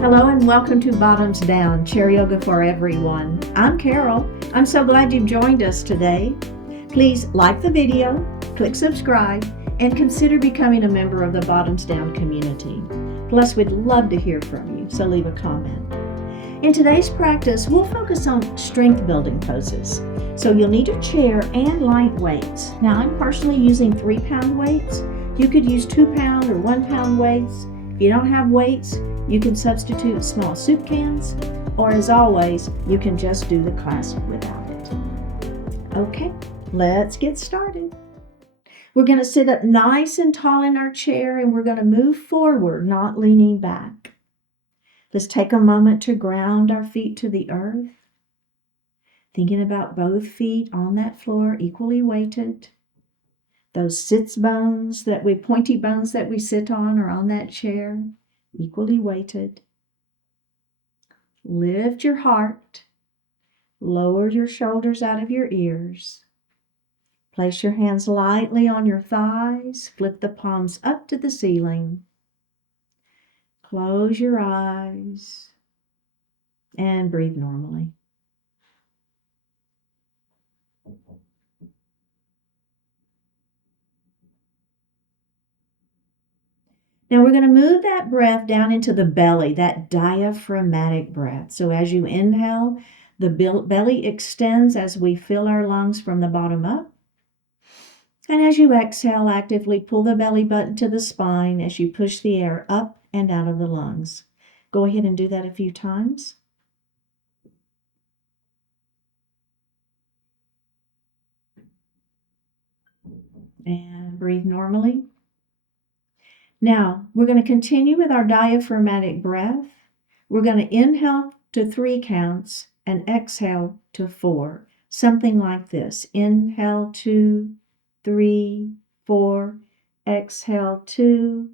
Hello and welcome to Bottoms Down, Chair Yoga for Everyone. I'm Carol. I'm so glad you've joined us today. Please like the video, click subscribe, and consider becoming a member of the Bottoms Down community. Plus, we'd love to hear from you, so leave a comment. In today's practice, we'll focus on strength building poses. So you'll need a chair and light weights. Now, I'm personally using 3-pound weights. You could use 2-pound or 1-pound weights. If you don't have weights, you can substitute small soup cans, or as always, you can just do the class without it. Okay, let's get started. We're going to sit up nice and tall in our chair, and we're going to move forward, not leaning back. Let's take a moment to ground our feet to the earth, thinking about both feet on that floor, equally weighted. Those pointy bones that we sit on are on that chair, equally weighted. Lift your heart. Lower your shoulders out of your ears. Place your hands lightly on your thighs. Flip the palms up to the ceiling. Close your eyes and breathe normally. Now we're going to move that breath down into the belly, that diaphragmatic breath. So as you inhale, the belly extends as we fill our lungs from the bottom up. And as you exhale, actively pull the belly button to the spine as you push the air up and out of the lungs. Go ahead and do that a few times. And breathe normally. Now, we're going to continue with our diaphragmatic breath. We're going to inhale to 3 counts and exhale to 4. Something like this. Inhale 2, 3, 4. Exhale 2,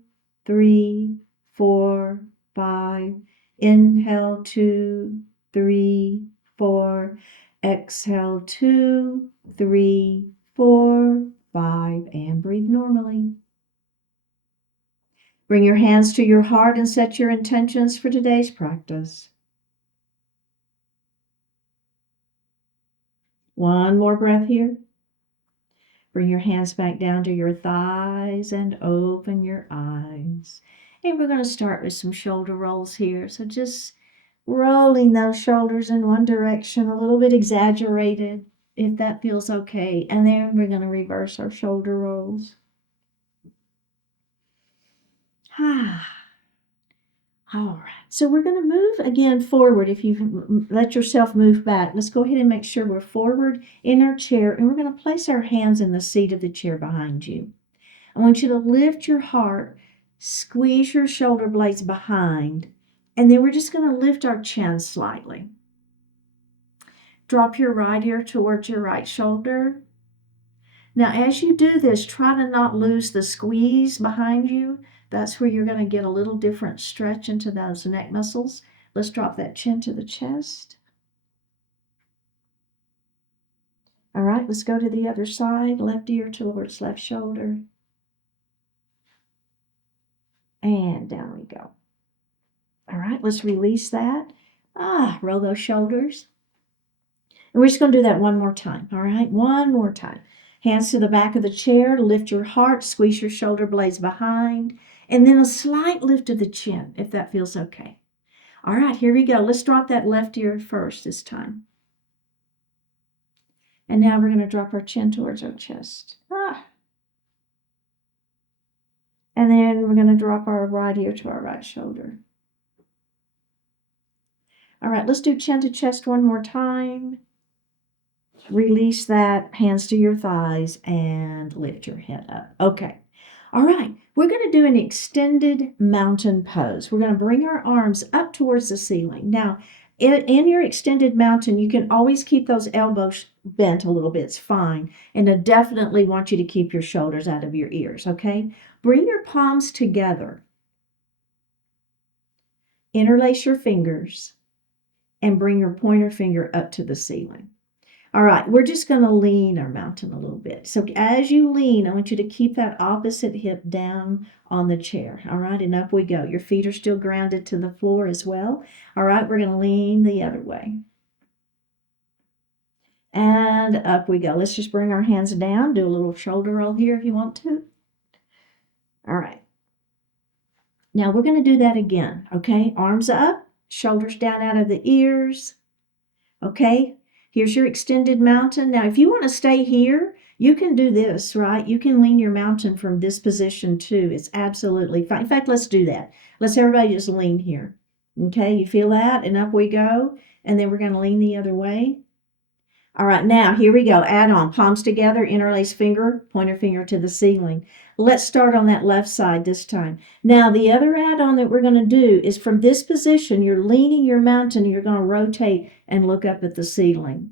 3, 4, 5. Inhale 2, 3, 4. Exhale 2, 3, 4, 5. And breathe normally. Bring your hands to your heart and set your intentions for today's practice. One more breath here. Bring your hands back down to your thighs and open your eyes. And we're going to start with some shoulder rolls here. So just rolling those shoulders in one direction, a little bit exaggerated, if that feels okay. And then we're going to reverse our shoulder rolls. All right, so we're going to move again forward. If you let yourself move back, let's go ahead and make sure we're forward in our chair, and we're going to place our hands in the seat of the chair behind you. I want you to lift your heart, squeeze your shoulder blades behind, and then we're just going to lift our chin slightly. Drop your right ear towards your right shoulder. Now, as you do this, try to not lose the squeeze behind you. That's where you're going to get a little different stretch into those neck muscles. Let's drop that chin to the chest. All right, let's go to the other side. Left ear towards left shoulder. And down we go. All right, let's release that. Roll those shoulders. And we're just going to do that one more time. All right, one more time. Hands to the back of the chair. Lift your heart. Squeeze your shoulder blades behind. And then a slight lift of the chin, if that feels okay. All right, here we go. Let's drop that left ear first this time. And now we're going to drop our chin towards our chest. And then we're going to drop our right ear to our right shoulder. All right, let's do chin to chest one more time. Release that, hands to your thighs, and lift your head up. Okay. All right, we're going to do an extended mountain pose. We're going to bring our arms up towards the ceiling. Now, in your extended mountain, you can always keep those elbows bent a little bit. It's fine. And I definitely want you to keep your shoulders out of your ears, okay? Bring your palms together. Interlace your fingers and bring your pointer finger up to the ceiling. All right, we're just going to lean our mountain a little bit. So as you lean, I want you to keep that opposite hip down on the chair. All right, and up we go. Your feet are still grounded to the floor as well. All right, we're going to lean the other way. And up we go. Let's just bring our hands down. Do a little shoulder roll here if you want to. All right. Now we're going to do that again, okay? Arms up, shoulders down out of the ears, okay? Here's your extended mountain. Now, if you want to stay here, you can do this, right? You can lean your mountain from this position too. It's absolutely fine. In fact, let's do that. Let's everybody just lean here, okay? You feel that? And up we go. And then we're going to lean the other way. All right, now here we go. Add on. Palms together, interlace finger, pointer finger to the ceiling. Let's start on that left side this time. Now, the other add-on that we're going to do is from this position, you're leaning your mountain, you're going to rotate and look up at the ceiling.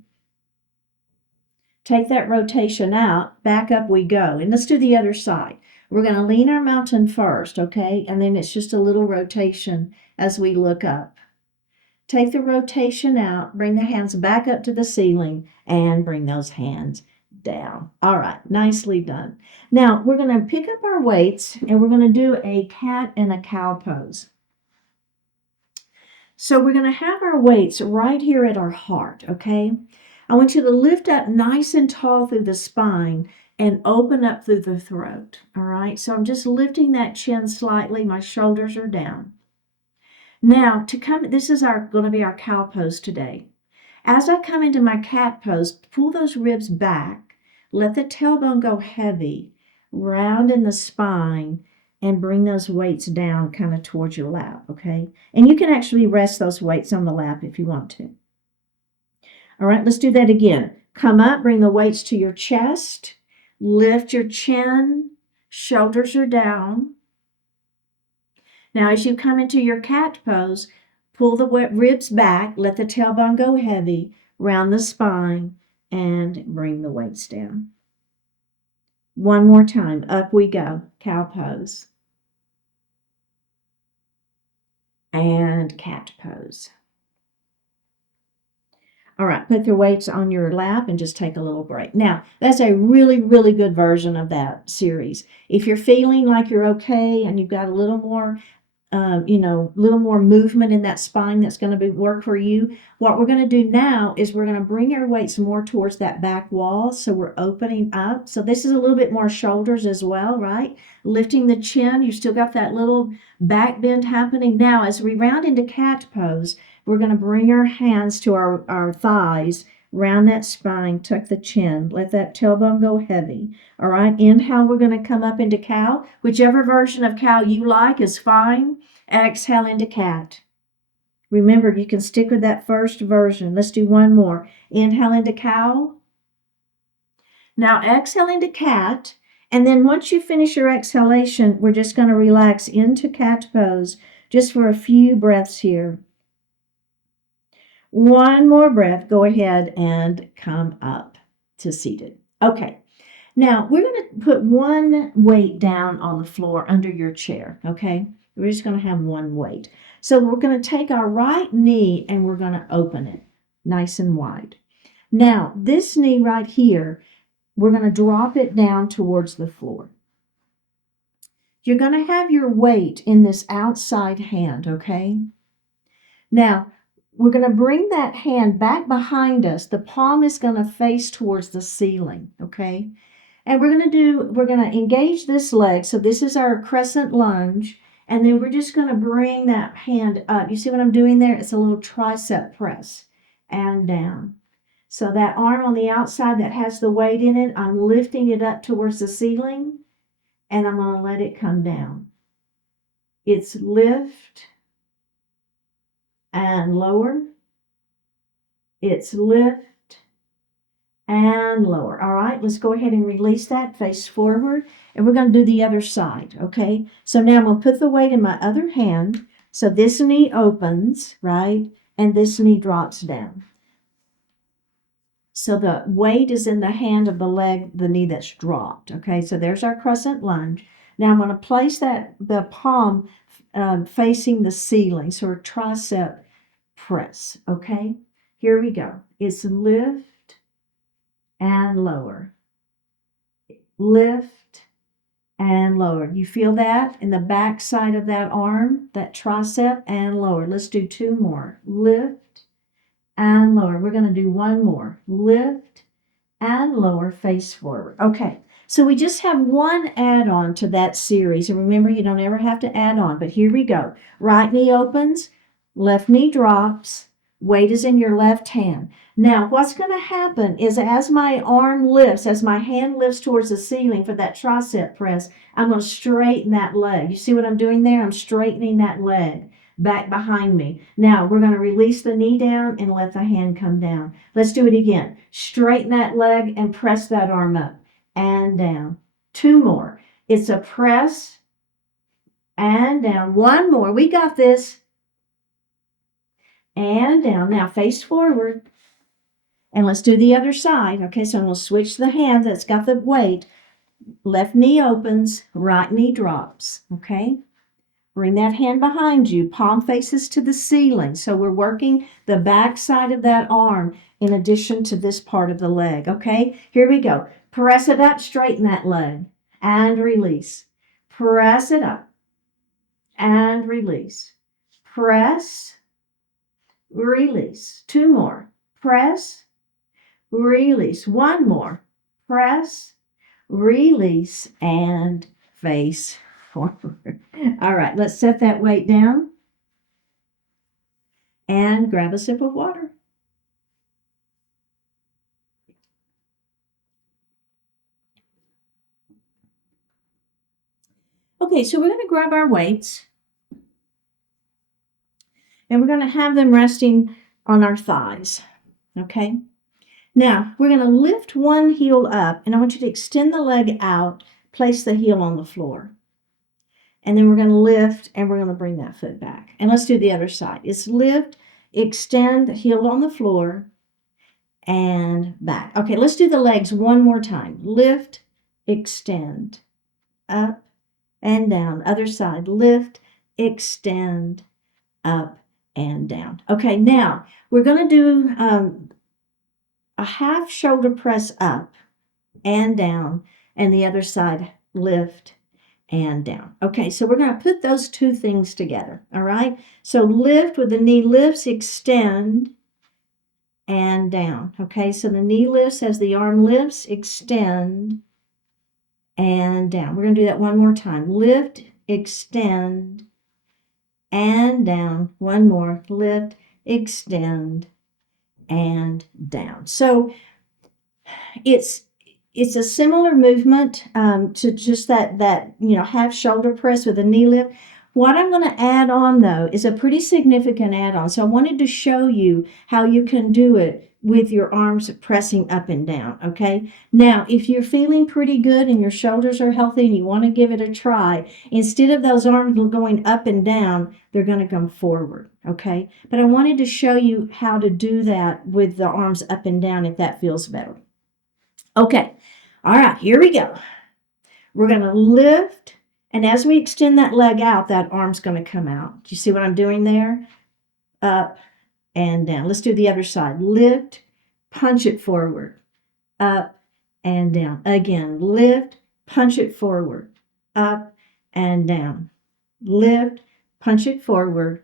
Take that rotation out, back up we go. And let's do the other side. We're going to lean our mountain first, okay? And then it's just a little rotation as we look up. Take the rotation out, bring the hands back up to the ceiling, and bring those hands down. All right, nicely done. Now, we're going to pick up our weights, and we're going to do a cat and a cow pose. So we're going to have our weights right here at our heart, okay? I want you to lift up nice and tall through the spine and open up through the throat, all right? So I'm just lifting that chin slightly. My shoulders are down. Now, this is going to be our cow pose today. As I come into my cat pose, pull those ribs back, let the tailbone go heavy, round in the spine, and bring those weights down kind of towards your lap, okay? And you can actually rest those weights on the lap if you want to. All right, let's do that again. Come up, bring the weights to your chest, lift your chin, shoulders are down. Now, as you come into your cat pose, pull the ribs back, let the tailbone go heavy, round the spine, and bring the weights down. One more time. Up we go. Cow pose. And cat pose. All right, put the weights on your lap and just take a little break. Now, that's a really, really good version of that series. If you're feeling like you're okay and you've got a little more little more movement in that spine that's going to work for you. What we're going to do now is we're going to bring our weights more towards that back wall. So we're opening up. So this is a little bit more shoulders as well, right? Lifting the chin. You still got that little back bend happening. Now, as we round into cat pose, we're going to bring our hands to our thighs, round that spine, tuck the chin, let that tailbone go heavy. All right, inhale, we're going to come up into cow. Whichever version of cow you like is fine. Exhale into cat. Remember, you can stick with that first version. Let's do one more. Inhale into cow. Now exhale into cat. And then once you finish your exhalation, we're just going to relax into cat pose just for a few breaths here. One more breath. Go ahead and come up to seated. Okay. Now, we're going to put one weight down on the floor under your chair, okay? We're just going to have one weight. So we're going to take our right knee and we're going to open it nice and wide. Now, this knee right here, we're going to drop it down towards the floor. You're going to have your weight in this outside hand, okay? Now, we're going to bring that hand back behind us. The palm is going to face towards the ceiling, okay? And we're going to engage this leg. So this is our crescent lunge. And then we're just going to bring that hand up. You see what I'm doing there? It's a little tricep press and down. So that arm on the outside that has the weight in it, I'm lifting it up towards the ceiling and I'm going to let it come down. It's lift and lower. It's lift and lower. All right, let's go ahead and release that, face forward, and we're going to do the other side, okay? So now I'm going to put the weight in my other hand. So this knee opens, right, and this knee drops down. So the weight is in the hand of the leg, the knee that's dropped, okay? So there's our crescent lunge. Now I'm going to place the palm facing the ceiling, so a tricep press, okay? Here we go. It's lift and lower. Lift and lower. You feel that in the back side of that arm, that tricep, and lower. Let's do 2 more. Lift and lower. We're going to do 1 more. Lift and lower, face forward. Okay, so we just have 1 add-on to that series. And remember, you don't ever have to add on, but here we go. Right knee opens, left knee drops, weight is in your left hand. Now, what's going to happen is as my arm lifts, as my hand lifts towards the ceiling for that tricep press, I'm going to straighten that leg. You see what I'm doing there? I'm straightening that leg back behind me. Now, we're going to release the knee down and let the hand come down. Let's do it again. Straighten that leg and press that arm up and down. 2 more. It's a press and down. 1 more. We got this. And down. Now face forward. And let's do the other side. Okay, so I'm going to switch the hand that's got the weight. Left knee opens, right knee drops. Okay, bring that hand behind you. Palm faces to the ceiling. So we're working the back side of that arm in addition to this part of the leg. Okay, here we go. Press it up, straighten that leg, and release. Press it up, and release. Press, release. 2 more. Press, release. 1 more. Press, release, and face forward. All right, let's set that weight down and grab a sip of water. Okay, so we're going to grab our weights and we're going to have them resting on our thighs. Okay, now we're going to lift one heel up and I want you to extend the leg out, place the heel on the floor. And then we're going to lift and we're going to bring that foot back. And let's do the other side. It's lift, extend, heel on the floor, and back. Okay, let's do the legs one more time. Lift, extend, up and down. Other side. Lift, extend, up and down. Okay, now we're going to do a half shoulder press up and down, and the other side, lift and down. Okay, so we're going to put those 2 things together, all right? So lift with the knee lifts, extend, and down. Okay, so the knee lifts as the arm lifts, extend, and down. We're going to do that one more time. Lift, extend, and down. 1 more. Lift, extend, and down. So it's a similar movement to just that half shoulder press with a knee lift. What I'm going to add on though is a pretty significant add-on. So I wanted to show you how you can do it with your arms pressing up and down. Okay. Now, if you're feeling pretty good and your shoulders are healthy and you want to give it a try, instead of those arms going up and down, they're going to come forward. Okay. But I wanted to show you how to do that with the arms up and down if that feels better. Okay, all right, here we go. We're going to lift, and as we extend that leg out, that arm's going to come out. Do you see what I'm doing there? Up and down. Let's do the other side. Lift, punch it forward, up and down. Again, lift, punch it forward, up and down. Lift, punch it forward,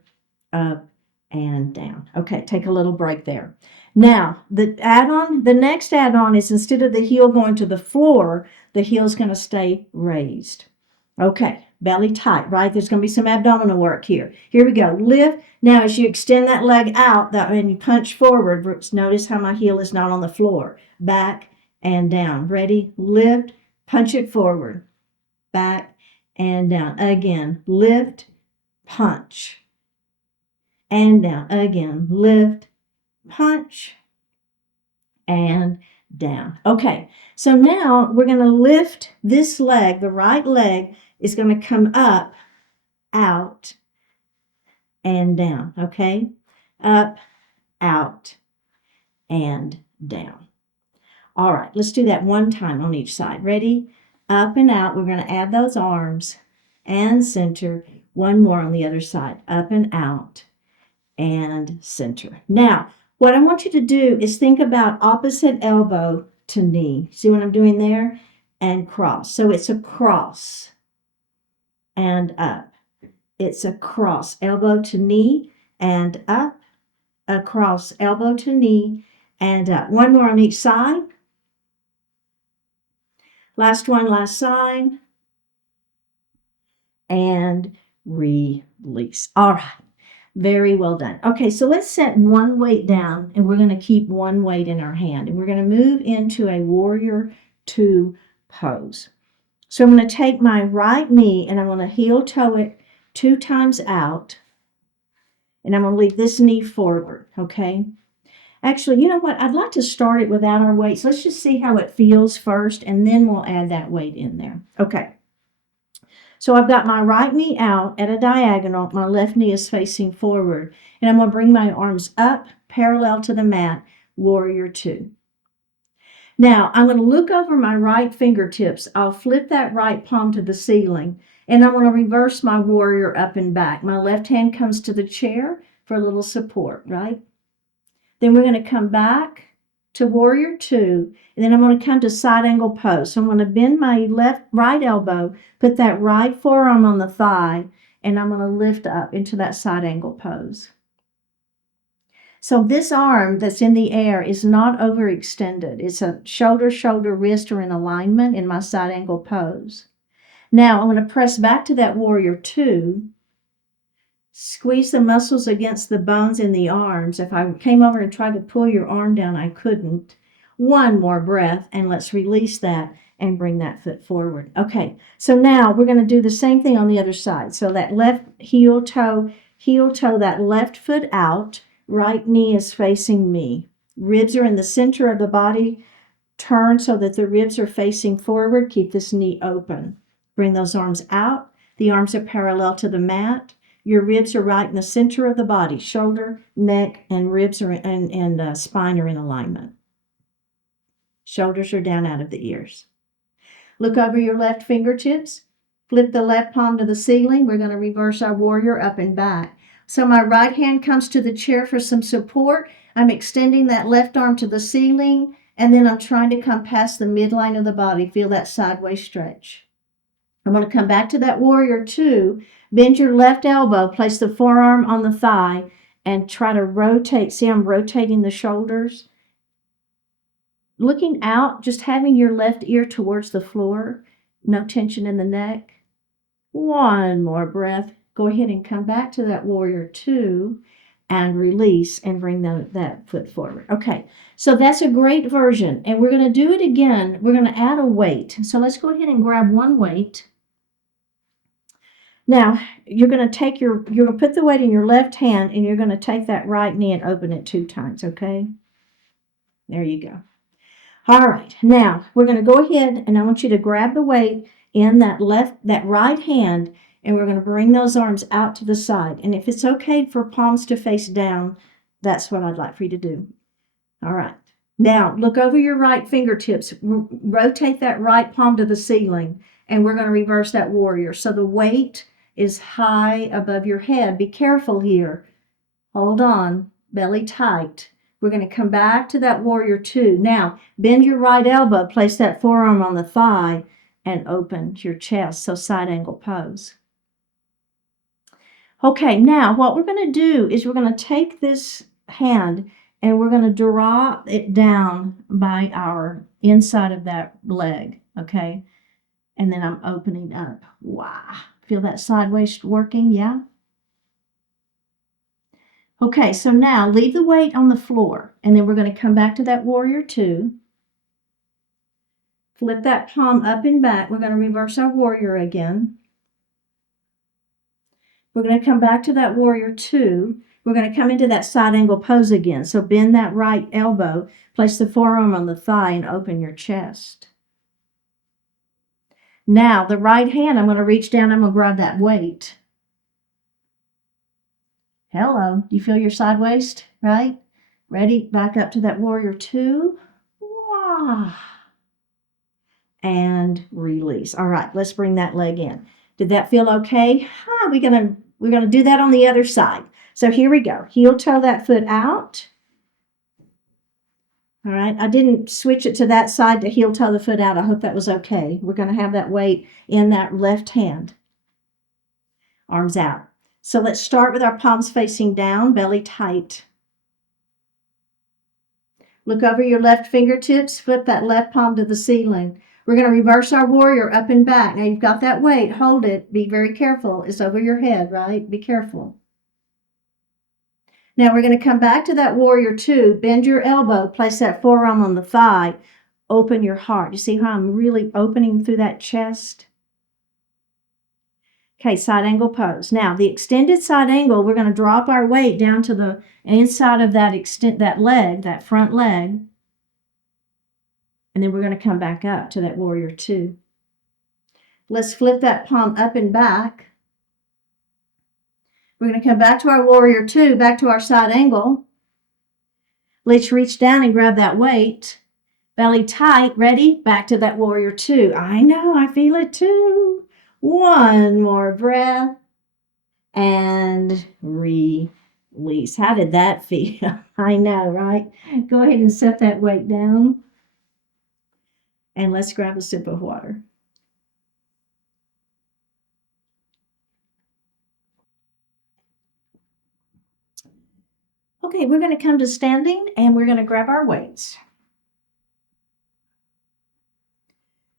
up and down. Okay, take a little break there. Now, the next add-on is instead of the heel going to the floor, the heel's going to stay raised. Okay, belly tight, right? There's going to be some abdominal work here. Here we go. Lift. Now, as you extend that leg out, and you punch forward, notice how my heel is not on the floor. Back and down. Ready? Lift, punch it forward. Back and down. Again, lift, punch. And down. Again, lift, punch, and down. Okay, so now we're going to lift this leg. The right leg is going to come up, out, and down. Okay, up, out, and down. All right, let's do that one time on each side. Ready? Up and out. We're going to add those arms and center. 1 more on the other side. Up and out and center. Now, what I want you to do is think about opposite elbow to knee. See what I'm doing there? And cross. So it's a cross and up. It's a cross, elbow to knee and up, across, elbow to knee and up. One more on each side. Last one, last side. And release. All right. Very well done. Okay, so let's set one weight down, and we're going to keep one weight in our hand. And we're going to move into a warrior two pose. So I'm going to take my right knee, and I'm going to heel toe it 2 times out. And I'm going to leave this knee forward, okay? Actually, you know what? I'd like to start it without our weights. Let's just see how it feels first, and then we'll add that weight in there. Okay. So I've got my right knee out at a diagonal. My left knee is facing forward. And I'm going to bring my arms up parallel to the mat, warrior two. Now, I'm going to look over my right fingertips. I'll flip that right palm to the ceiling. And I'm going to reverse my warrior up and back. My left hand comes to the chair for a little support, right? Then we're going to come back to warrior two, and then I'm going to come to side angle pose. So I'm going to bend my right elbow, put that right forearm on the thigh, and I'm going to lift up into that side angle pose. So this arm that's in the air is not overextended. It's a shoulder, shoulder, wrist are in alignment in my side angle pose. Now I'm going to press back to that warrior two, squeeze the muscles against the bones in the arms. If I came over and tried to pull your arm down, I couldn't. One more breath, and let's release that and bring that foot forward. Okay, so now we're going to do the same thing on the other side. So that left heel toe, that left foot out, right knee is facing me. Ribs are in the center of the body. Turn so that the ribs are facing forward. Keep this knee open. Bring those arms out. The arms are parallel to the mat. Your ribs are right in the center of the body. Shoulder, neck, and ribs are and spine are in alignment. Shoulders are down out of the ears. Look over your left fingertips. Flip the left palm to the ceiling. We're going to reverse our warrior up and back. So my right hand comes to the chair for some support. I'm extending that left arm to the ceiling, and then I'm trying to come past the midline of the body. Feel that sideways stretch. I'm going to come back to that warrior two. Bend your left elbow, place the forearm on the thigh, and try to rotate. See, I'm rotating the shoulders. Looking out, just having your left ear towards the floor. No tension in the neck. One more breath. Go ahead and come back to that warrior two and release and bring that foot forward. Okay, so that's a great version. And we're going to do it again. We're going to add a weight. So let's go ahead and grab one weight. Now, you're going to put the weight in your left hand, and you're going to take that right knee and open it 2 times, okay? There you go. All right, now we're going to go ahead, and I want you to grab the weight in that right hand, and we're going to bring those arms out to the side. And if it's okay for palms to face down, that's what I'd like for you to do. All right. Now, look over your right fingertips. Rotate that right palm to the ceiling, and we're going to reverse that warrior. So the weight is high above your head. Be careful here. Hold on, belly tight. We're going to come back to that warrior two. Now, bend your right elbow, place that forearm on the thigh, and open your chest. So side angle pose. Okay, now what we're going to do is we're going to take this hand and we're going to draw it down by our inside of that leg, okay? And then I'm opening up. Wow. Feel that sideways working? Yeah? Okay, so now leave the weight on the floor, and then we're going to come back to that warrior two. Flip that palm up and back. We're going to reverse our warrior again. We're going to come back to that warrior two. We're going to come into that side angle pose again. So bend that right elbow, place the forearm on the thigh, and open your chest. Now, the right hand, I'm going to reach down. I'm going to grab that weight. Hello. Do you feel your side waist? Right? Ready? Back up to that warrior two. Wow. And release. All right, let's bring that leg in. Did that feel okay? We're gonna do that on the other side. So here we go. Heel toe that foot out. All right, I didn't switch it to that side to heel toe the foot out. I hope that was okay. We're going to have that weight in that left hand. Arms out. So let's start with our palms facing down, belly tight. Look over your left fingertips, flip that left palm to the ceiling. We're going to reverse our warrior up and back. Now you've got that weight, hold it, be very careful. It's over your head, right? Be careful. Now we're going to come back to that warrior two, bend your elbow, place that forearm on the thigh, open your heart. You see how I'm really opening through that chest? Okay, side angle pose. Now, the extended side angle, we're going to drop our weight down to the inside of that leg, that front leg. And then we're going to come back up to that warrior two. Let's flip that palm up and back. We're going to come back to our warrior two, back to our side angle. Let's reach down and grab that weight. Belly tight, ready? Back to that warrior two. I know, I feel it too. One more breath and release. How did that feel? I know, right? Go ahead and set that weight down. And let's grab a sip of water. Okay, we're going to come to standing and we're going to grab our weights.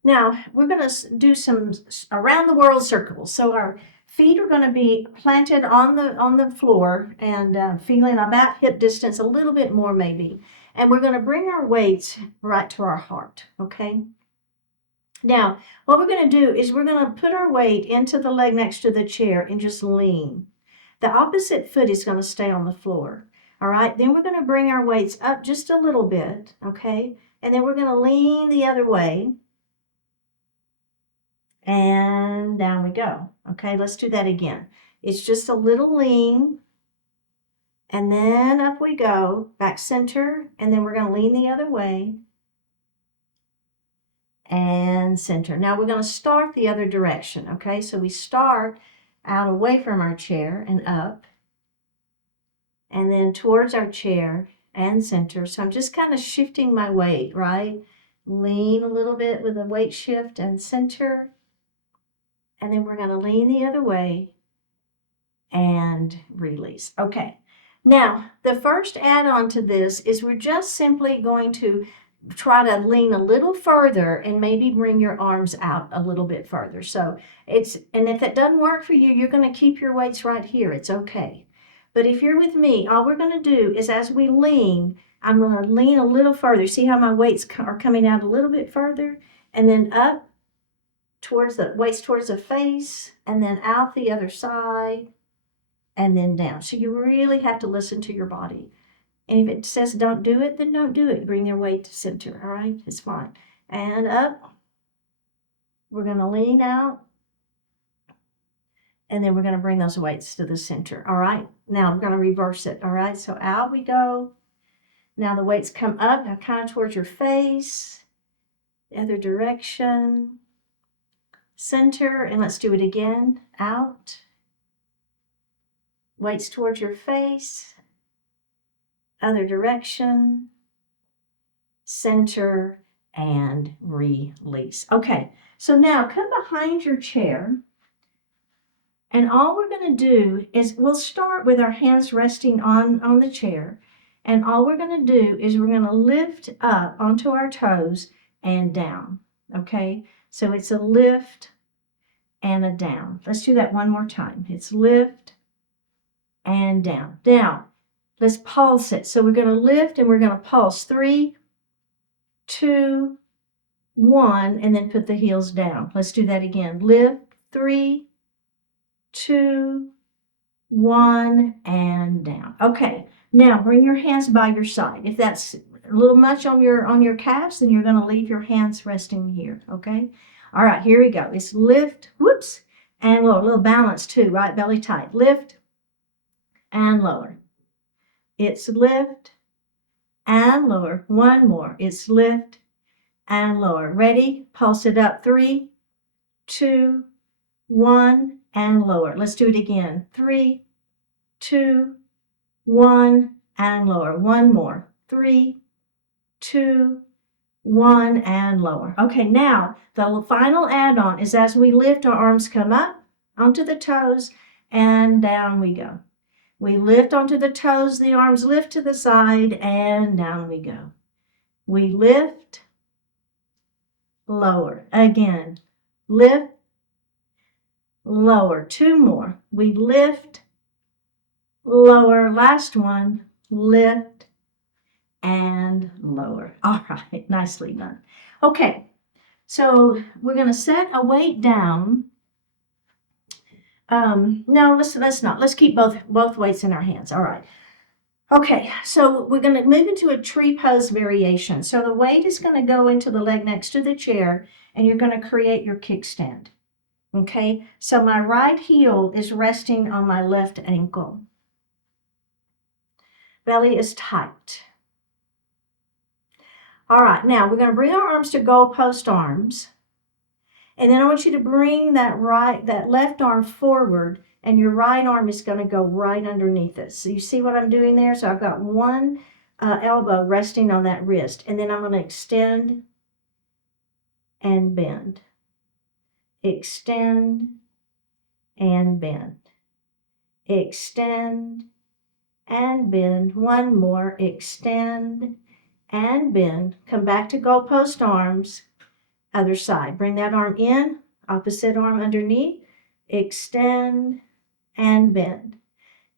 Now, we're going to do some around the world circles. So our feet are going to be planted on the floor and feeling about hip distance, a little bit more maybe. And we're going to bring our weights right to our heart, okay? Now, what we're going to do is we're going to put our weight into the leg next to the chair and just lean. The opposite foot is going to stay on the floor, all right? Then we're going to bring our weights up just a little bit, okay? And then we're going to lean the other way. And down we go. Okay, let's do that again. It's just a little lean. And then up we go, back center. And then we're going to lean the other way. And center. Now we're going to start the other direction. Okay, so we start out away from our chair and up. And then towards our chair and center. So I'm just kind of shifting my weight, right? Lean a little bit with a weight shift and center. And then we're going to lean the other way and release. Okay. Now, the first add-on to this is we're just simply going to try to lean a little further and maybe bring your arms out a little bit further. So and if that doesn't work for you, you're going to keep your weights right here. It's okay. But if you're with me, all we're going to do is as we lean, I'm going to lean a little further. See how my weights are coming out a little bit further? And then up towards the waist, towards the face, and then out the other side, and then down. So you really have to listen to your body. And if it says don't do it, then don't do it. Bring your weight to center, all right? It's fine. And up. We're going to lean out. And then we're going to bring those weights to the center, all right? Now I'm going to reverse it, all right? So out we go. Now the weights come up, now kind of towards your face. The other direction. Center, and let's do it again. Out. Weights towards your face. Other direction. Center, and release. Okay, so now come behind your chair. And all we're going to do is we'll start with our hands resting on the chair. And all we're going to do is we're going to lift up onto our toes and down. Okay, so it's a lift and a down. Let's do that one more time. It's lift and down. Now, let's pulse it. So we're going to lift and we're going to pulse. 3, 2, 1, and then put the heels down. Let's do that again. Lift, 3, 2, 1, and down. Okay, now bring your hands by your side. If that's a little much on your calves, then you're going to leave your hands resting here, okay? All right, here we go. It's lift, whoops, and lower. A little balance too, right? Belly tight. Lift and lower. It's lift and lower. One more. It's lift and lower. Ready? Pulse it up. 3, 2, 1, and lower. Let's do it again. 3, 2, 1, and lower. One more. 3, 2, 1, and lower. Okay, now the final add-on is as we lift, our arms come up onto the toes and down we go. We lift onto the toes, the arms lift to the side, and down we go. We lift, lower. Again, lift, lower. 2 more. We lift, lower. Last one, lift, and lower. All right, nicely done. Okay, so we're going to set a weight down. No, let's not. Let's keep both weights in our hands. All right. Okay, so we're going to move into a tree pose variation. So the weight is going to go into the leg next to the chair, and you're going to create your kickstand. Okay, so my right heel is resting on my left ankle. Belly is tight. All right, now we're going to bring our arms to goalpost arms. And then I want you to bring that left arm forward, and your right arm is going to go right underneath it. So you see what I'm doing there? So I've got one elbow resting on that wrist, and then I'm going to extend and bend. Extend and bend. Extend and bend. One more. Extend and bend. Come back to goalpost arms. Other side. Bring that arm in, opposite arm underneath. Extend and bend.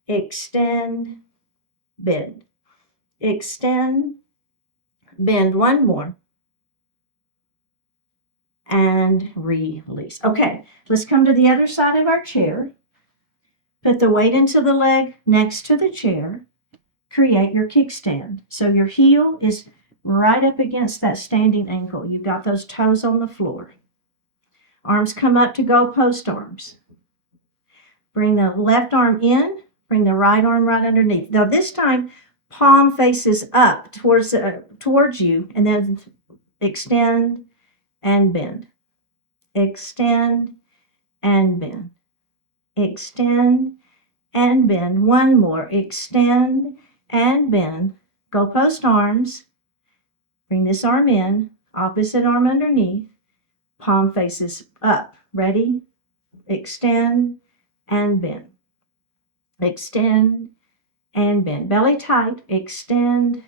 Extend, bend. Extend, bend. One more. And release. Okay, let's come to the other side of our chair. Put the weight into the leg next to the chair. Create your kickstand. So your heel is right up against that standing ankle. You've got those toes on the floor. Arms come up to goalpost arms. Bring the left arm in, bring the right arm right underneath. Now this time, palm faces up towards you, and then extend and bend. Extend and bend. Extend and bend. One more. Extend and bend. Goalpost arms. Bring this arm in, opposite arm underneath, palm faces up. Ready? Extend and bend. Extend and bend. Belly tight. Extend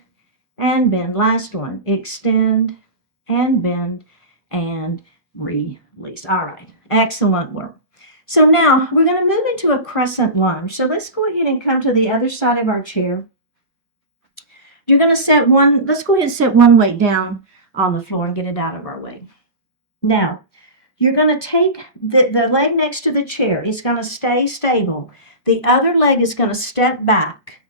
and bend. Last one. Extend and bend and release. All right. Excellent work. So now we're going to move into a crescent lunge. So let's go ahead and come to the other side of our chair. You're going to set one, let's go ahead and set one weight down on the floor and get it out of our way. Now, you're going to take the leg next to the chair. It's going to stay stable. The other leg is going to step back.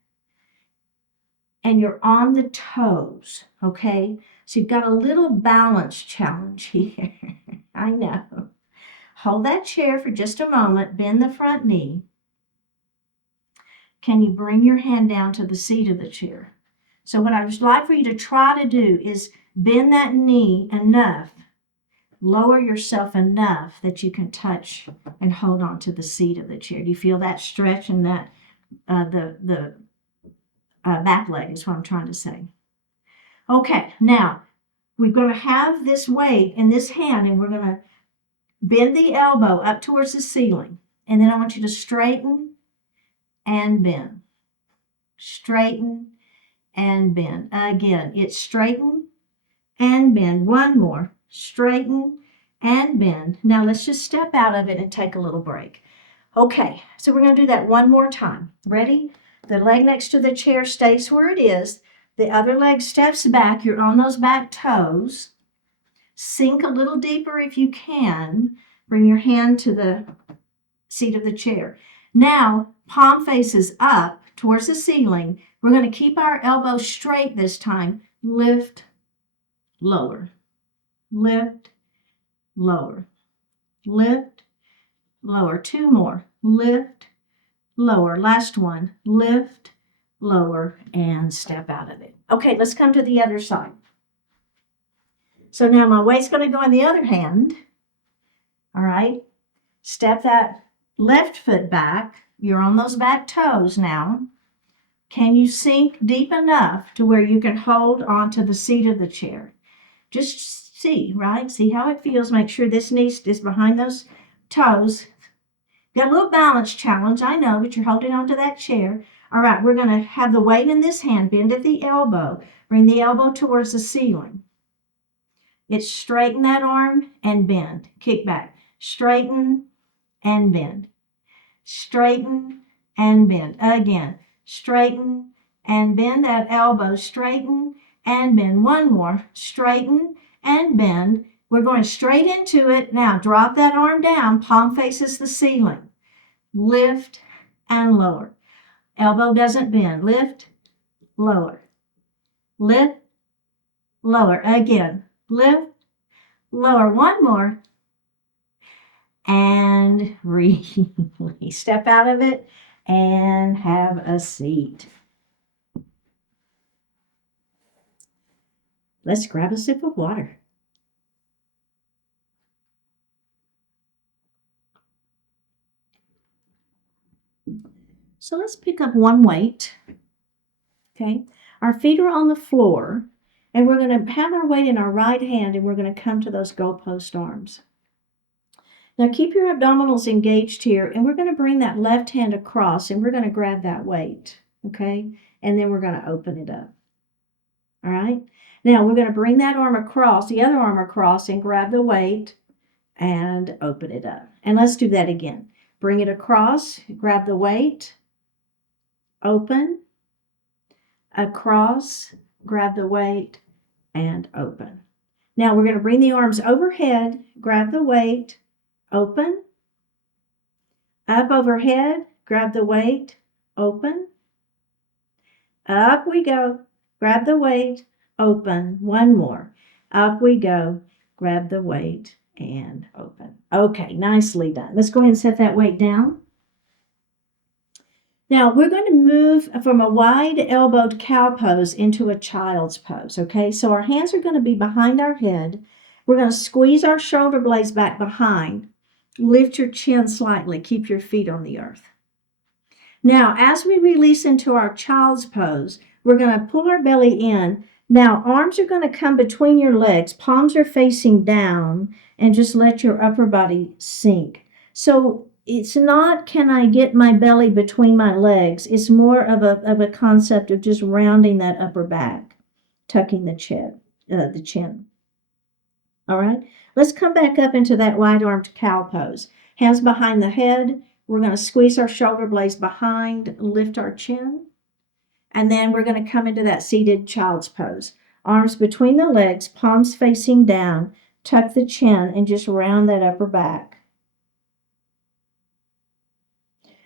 And you're on the toes, okay? So you've got a little balance challenge here. I know. Hold that chair for just a moment. Bend the front knee. Can you bring your hand down to the seat of the chair? So what I would like for you to try to do is bend that knee enough, lower yourself enough that you can touch and hold on to the seat of the chair. Do you feel that stretch and that the back leg is what I'm trying to say. Okay, now we're going to have this weight in this hand, and we're going to bend the elbow up towards the ceiling. And then I want you to straighten and bend. Straighten and bend. Again, it's straighten and bend. One more. Straighten and bend. Now let's just step out of it and take a little break. Okay, so we're going to do that one more time. Ready? The leg next to the chair stays where it is. The other leg steps back. You're on those back toes. Sink a little deeper if you can. Bring your hand to the seat of the chair. Now, palm faces up towards the ceiling. We're going to keep our elbows straight this time. Lift, lower. Lift, lower. Lift, lower. Two more. Lift, lower. Last one. Lift, lower, and step out of it. Okay, let's come to the other side. So now my weight's going to go in the other hand. All right. Step that left foot back. You're on those back toes now. Can you sink deep enough to where you can hold onto the seat of the chair? Just see, right? See how it feels. Make sure this knee is behind those toes. Got a little balance challenge, I know, but you're holding onto that chair. All right, we're going to have the weight in this hand. Bend at the elbow. Bring the elbow towards the ceiling. It's straighten that arm and bend. Kick back. Straighten and bend. Straighten and bend. Again. Straighten and bend that elbow. Straighten and bend. One more. Straighten and bend. We're going straight into it. Now drop that arm down. Palm faces the ceiling. Lift and lower. Elbow doesn't bend. Lift, lower. Lift, lower. Again. Lift, lower. One more. And release. Step out of it and have a seat. Let's grab a sip of water. So let's pick up one weight. Okay. Our feet are on the floor, and we're going to have our weight in our right hand, and we're going to come to those goalpost arms. Now keep your abdominals engaged here, and we're going to bring that left hand across, and we're going to grab that weight, okay? And then we're going to open it up, all right? Now we're going to bring that arm across, the other arm across, and grab the weight and open it up. And let's do that again. Bring it across, grab the weight, open, across, grab the weight, and open. Now we're going to bring the arms overhead, grab the weight, open, up overhead, grab the weight, open, up we go, grab the weight, open, one more, up we go, grab the weight, and open. Okay, nicely done. Let's go ahead and set that weight down. Now we're going to move from a wide elbowed cow pose into a child's pose, okay? So our hands are going to be behind our head. We're going to squeeze our shoulder blades back behind. Lift your chin slightly. Keep your feet on the earth. Now, as we release into our child's pose, we're going to pull our belly in. Now, arms are going to come between your legs. Palms are facing down, and just let your upper body sink. So it's not, can I get my belly between my legs? It's more of a concept of just rounding that upper back, tucking the chin. All right, let's come back up into that wide-armed cow pose. Hands behind the head. We're going to squeeze our shoulder blades behind, lift our chin. And then we're going to come into that seated child's pose. Arms between the legs, palms facing down. Tuck the chin and just round that upper back.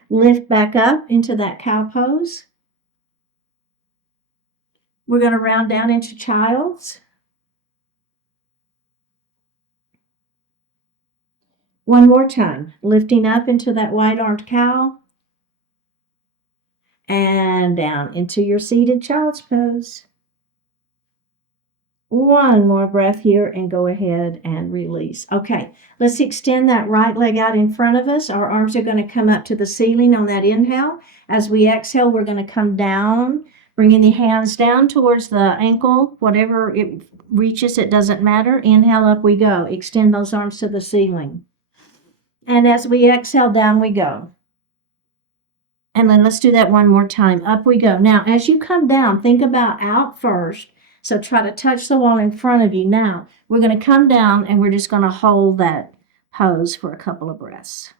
Lift back up into that cow pose. We're going to round down into child's. One more time, lifting up into that wide-armed cow and down into your seated child's pose. One more breath here and go ahead and release. Okay, let's extend that right leg out in front of us. Our arms are going to come up to the ceiling on that inhale. As we exhale, we're going to come down, bringing the hands down towards the ankle, whatever it reaches, it doesn't matter. Inhale, up we go. Extend those arms to the ceiling. And as we exhale, down we go. And then let's do that one more time. Up we go. Now, as you come down, think about out first. So try to touch the wall in front of you. Now, we're going to come down and we're just going to hold that pose for a couple of breaths.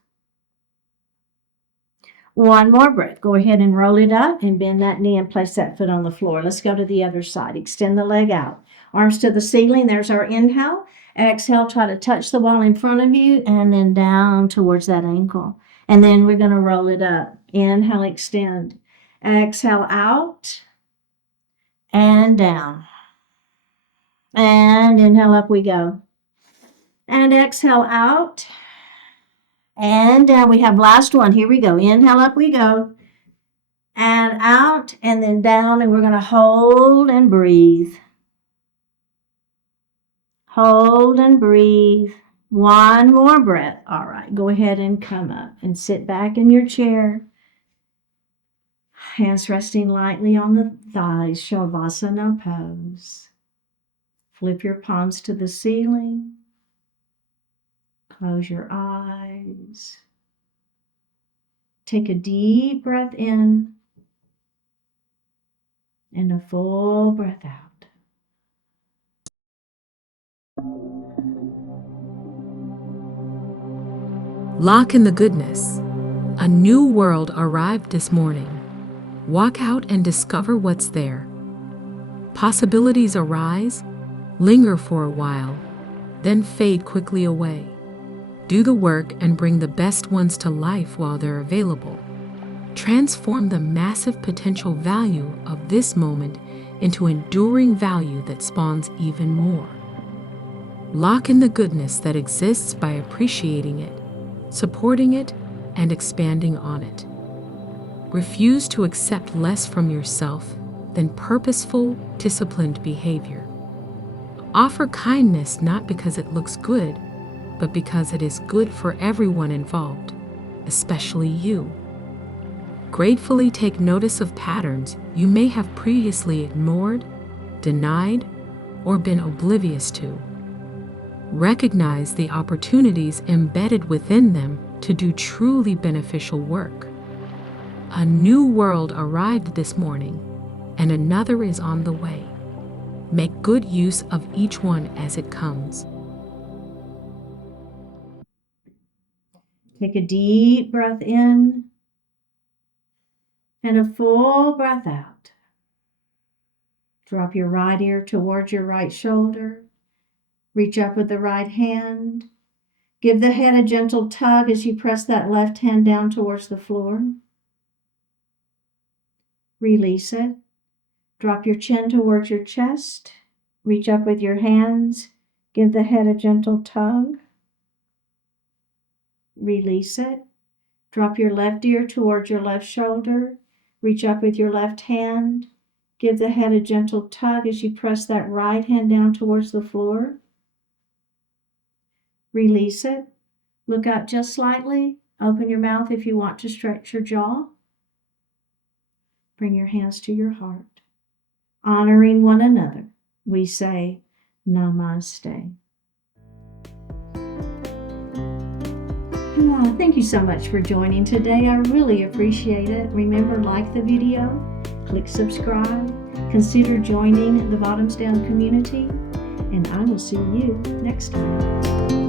One more breath. Go ahead and roll it up and bend that knee and place that foot on the floor. Let's go to the other side. Extend the leg out. Arms to the ceiling. There's our inhale. Exhale, try to touch the wall in front of you and then down towards that ankle. And then we're going to roll it up. Inhale, extend. Exhale, out and down. And inhale, up we go. And exhale, out and down. We have last one. Here we go. Inhale, up we go. And out and then down. And we're going to hold and breathe. Hold and breathe. One more breath. All right, go ahead and come up and sit back in your chair. Hands resting lightly on the thighs, Shavasana pose. Flip your palms to the ceiling. Close your eyes. Take a deep breath in and a full breath out. Lock in the goodness. A new world arrived this morning. Walk out and discover what's there. Possibilities arise, linger for a while, then fade quickly away. Do the work and bring the best ones to life while they're available. Transform the massive potential value of this moment into enduring value that spawns even more. Lock in the goodness that exists by appreciating it, supporting it, and expanding on it. Refuse to accept less from yourself than purposeful, disciplined behavior. Offer kindness not because it looks good, but because it is good for everyone involved, especially you. Gratefully take notice of patterns you may have previously ignored, denied, or been oblivious to. Recognize the opportunities embedded within them to do truly beneficial work. A new world arrived this morning, and another is on the way. Make good use of each one as it comes. Take a deep breath in and a full breath out. Drop your right ear towards your right shoulder. Reach up with the right hand. Give the head a gentle tug as you press that left hand down towards the floor. Release it. Drop your chin towards your chest. Reach up with your hands. Give the head a gentle tug. Release it. Drop your left ear towards your left shoulder. Reach up with your left hand. Give the head a gentle tug as you press that right hand down towards the floor. Release it. Look up just slightly. Open your mouth if you want to stretch your jaw. Bring your hands to your heart. Honoring one another, we say Namaste. Thank you so much for joining today. I really appreciate it. Remember, like the video, click subscribe, consider joining the Bottoms Down community, and I will see you next time.